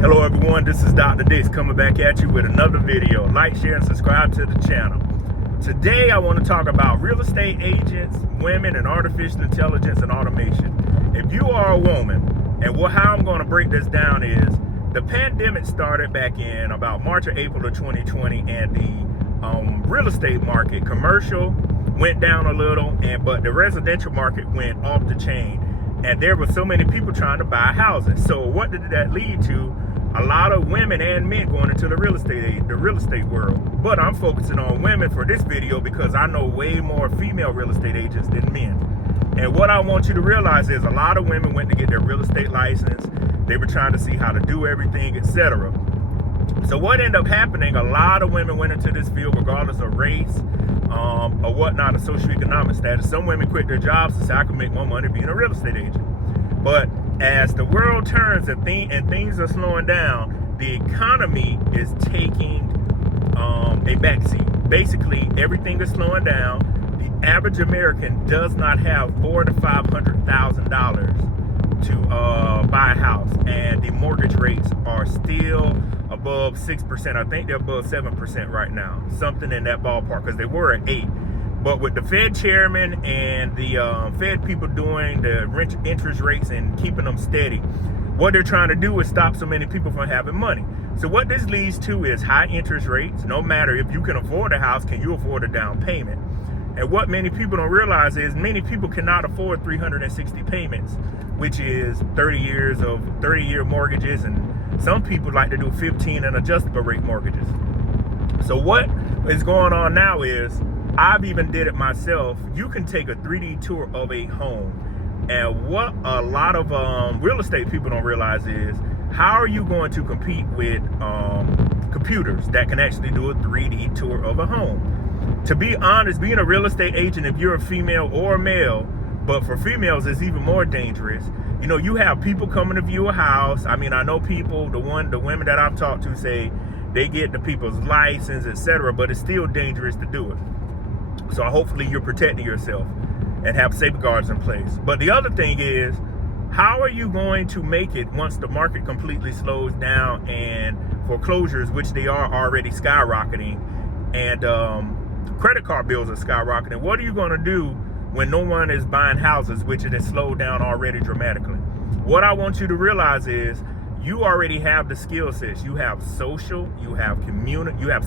Hello everyone, this is Dr. Dicks coming back at you with another video. Like, share, and subscribe to the channel. Today I want to talk about real estate agents, women, and artificial intelligence and automation. If you are a woman, and how I'm going to break this down is, the pandemic started back in about March or April of 2020, and the real estate market, commercial, went down a little, but the residential market went off the chain. And there were so many people trying to buy houses. So what did that lead to? A lot of women and men going into the real estate world. But I'm focusing on women for this video because I know way more female real estate agents than men. And what I want you to realize is a lot of women went to get their real estate license. They were trying to see how to do everything, etc. So what ended up happening, a lot of women went into this field regardless of race, or whatnot, of socioeconomic status. Some women quit their jobs to say, I can make more money being a real estate agent. But as the world turns and things are slowing down, the economy is taking a backseat. Basically, everything is slowing down. The average American does not have $400,000 to $500,000 to buy a house, and the mortgage rates are still above 6%. I think they're above 7% right now, something in that ballpark, because they were at 8%. But with the Fed chairman and the Fed people doing the interest rates and keeping them steady, what they're trying to do is stop so many people from having money. So what this leads to is high interest rates. No matter if you can afford a house, can you afford a down payment? And what many people don't realize is many people cannot afford 360 payments, which is 30-year mortgages, and some people like to do 15 and adjustable rate mortgages. So what is going on now is, I've even did it myself. You can take a 3D tour of a home, and what a lot of real estate people don't realize is, how are you going to compete with computers that can actually do a 3D tour of a home? To be honest, being a real estate agent, if you're a female or a male, but for females it's even more dangerous. You know, you have people coming to view a house. I mean, I know people, the women that I've talked to say they get the people's license, etc., but it's still dangerous to do it. So hopefully you're protecting yourself and have safeguards in place. But the other thing is, how are you going to make it once the market completely slows down and foreclosures, which they are already skyrocketing, and credit card bills are skyrocketing? What are you going to do when no one is buying houses, which it has slowed down already dramatically? What I want you to realize is, you already have the skill sets. You have social, you have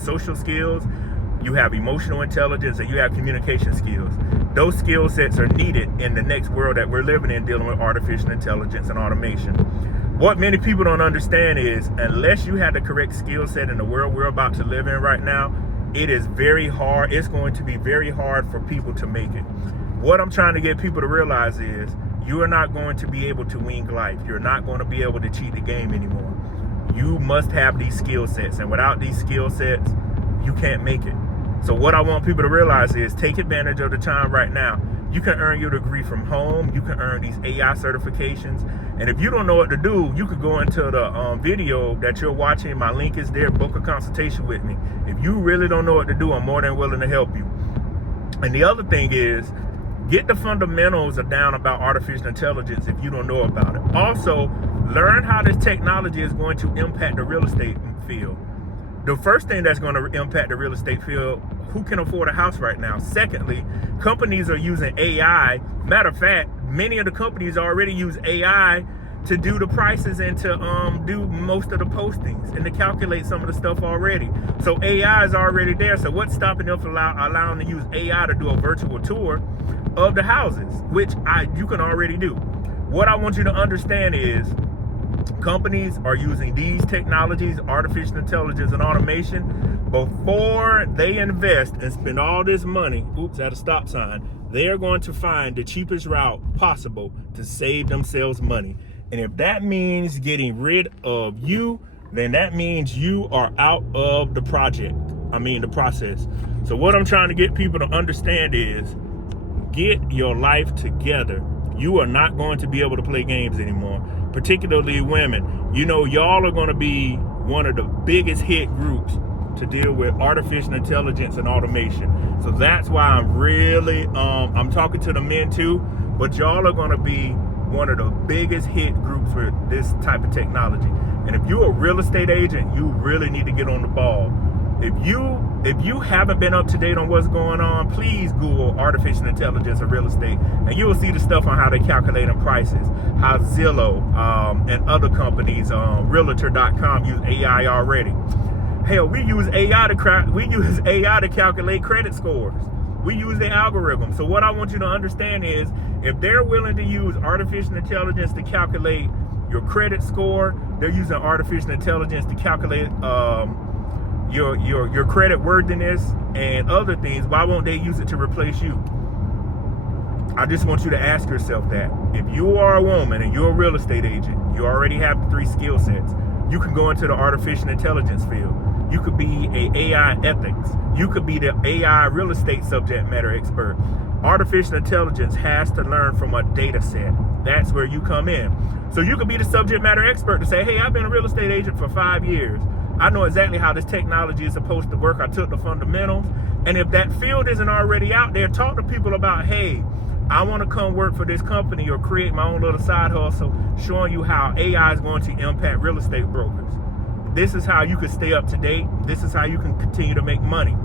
social skills, you have emotional intelligence, and you have communication skills. Those skill sets are needed in the next world that we're living in, dealing with artificial intelligence and automation. What many people don't understand is, unless you have the correct skill set in the world we're about to live in right now, it is very hard. It's going to be very hard for people to make it. What I'm trying to get people to realize is, you are not going to be able to wing life. You're not going to be able to cheat the game anymore. You must have these skill sets, and without these skill sets, you can't make it. So what I want people to realize is, take advantage of the time right now. You can earn your degree from home. You can earn these AI certifications. And if you don't know what to do, you could go into the video that you're watching. My link is there. Book a consultation with me. If you really don't know what to do, I'm more than willing to help you. And the other thing is, get the fundamentals down about artificial intelligence if you don't know about it. Also, learn how this technology is going to impact the real estate field. The first thing that's going to impact the real estate field, who can afford a house right now? Secondly, companies are using AI. Matter of fact, many of the companies already use AI to do the prices and to do most of the postings and to calculate some of the stuff already. So AI is already there. So what's stopping them from allowing to use AI to do a virtual tour of the houses, which you can already do? What I want you to understand is, companies are using these technologies, artificial intelligence and automation, before they invest and spend all this money, at a stop sign, they are going to find the cheapest route possible to save themselves money. And if that means getting rid of you, then that means you are out of the process. So what I'm trying to get people to understand is, get your life together. You are not going to be able to play games anymore, particularly women. You know, y'all are going to be one of the biggest hit groups to deal with artificial intelligence and automation. So that's why I'm really, I'm talking to the men too, but y'all are going to be one of the biggest hit groups for this type of technology. And if you're a real estate agent, you really need to get on the ball. If you haven't been up to date on what's going on, please Google artificial intelligence of real estate, and you will see the stuff on how they calculate prices, how Zillow and other companies, Realtor.com, use AI already. Hell, we use AI to calculate credit scores. We use the algorithm. So what I want you to understand is, if they're willing to use artificial intelligence to calculate your credit score, they're using artificial intelligence to calculate your credit worthiness and other things. Why won't they use it to replace you? I just want you to ask yourself that. If you are a woman and you're a real estate agent, you already have the 3 skill sets. You can go into the artificial intelligence field. You could be a AI ethics. You could be the AI real estate subject matter expert. Artificial intelligence has to learn from a data set. That's where you come in. So you could be the subject matter expert to say, hey, I've been a real estate agent for 5 years. I know exactly how this technology is supposed to work. I took the fundamentals. And if that field isn't already out there, talk to people about, hey, I want to come work for this company or create my own little side hustle, showing you how AI is going to impact real estate brokers. This is how you can stay up to date. This is how you can continue to make money.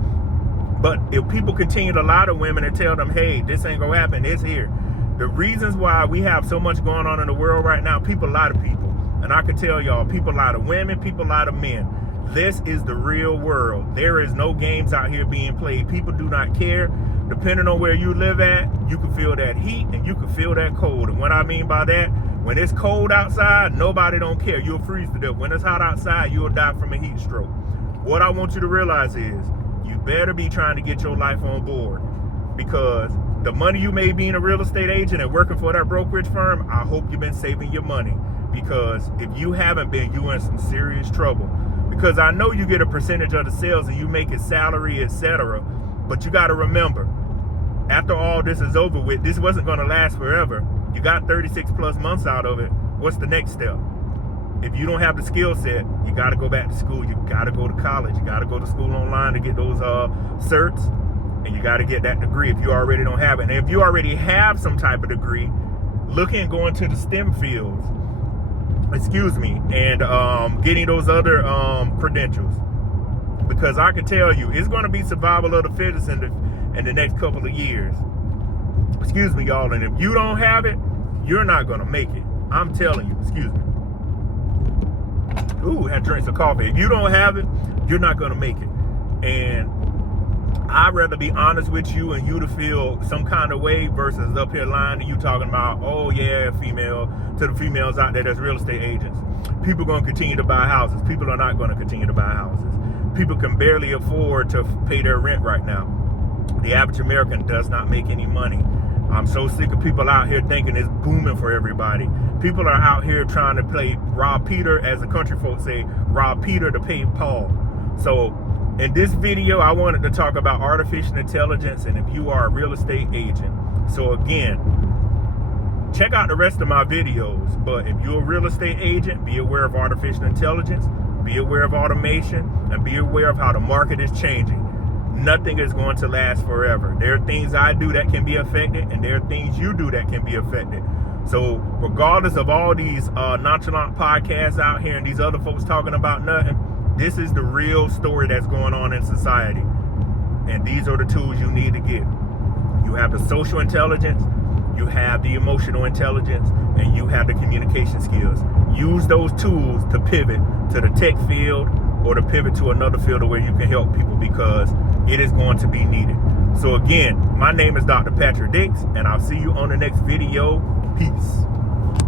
But if people continue to lie to women and tell them, hey, this ain't gonna happen, it's here. The reasons why we have so much going on in the world right now, people lie to people. And I can tell y'all, people lie to women, people lie to men. This is the real world. There is no games out here being played. People do not care. Depending on where you live at, you can feel that heat and you can feel that cold. And what I mean by that, when it's cold outside, nobody don't care. You'll freeze to death. When it's hot outside, you'll die from a heat stroke. What I want you to realize is, you better be trying to get your life on board, because the money you made being a real estate agent and working for that brokerage firm, I hope you've been saving your money. Because if you haven't been, you're in some serious trouble. Because I know you get a percentage of the sales and you make it salary, etc. But you got to remember, after all this is over with, this wasn't going to last forever. You got 36 plus months out of it. What's the next step? If you don't have the skill set, you got to go back to school. You got to go to college. You got to go to school online to get those certs. And you got to get that degree if you already don't have it. And if you already have some type of degree, look and go into the STEM fields. And getting those other credentials. Because I can tell you, it's going to be survival of the fittest in the next couple of years. Excuse me, y'all. And if you don't have it, you're not going to make it. I'm telling you. Excuse me. Ooh, had drinks of coffee. If you don't have it, you're not going to make it. And I'd rather be honest with you and you to feel some kind of way versus up here lying to you talking about, oh yeah, female, to the females out there that's real estate agents. People are going to continue to buy houses. People are not going to continue to buy houses. People can barely afford to pay their rent right now. The average American does not make any money. I'm so sick of people out here thinking it's booming for everybody. People are out here trying to play rob Peter, as the country folks say, rob Peter to pay Paul. So in this video, I wanted to talk about artificial intelligence and if you are a real estate agent. So again, check out the rest of my videos. But if you're a real estate agent, be aware of artificial intelligence, be aware of automation, and be aware of how the market is changing. Nothing is going to last forever. There are things I do that can be affected, and there are things you do that can be affected. So regardless of all these nonchalant podcasts out here and these other folks talking about nothing, this is the real story that's going on in society. And these are the tools you need to get. You have the social intelligence, you have the emotional intelligence, and you have the communication skills. Use those tools to pivot to the tech field or to pivot to another field where you can help people, because it is going to be needed. So again, my name is Dr. Patrick Dicks, and I'll see you on the next video. Peace.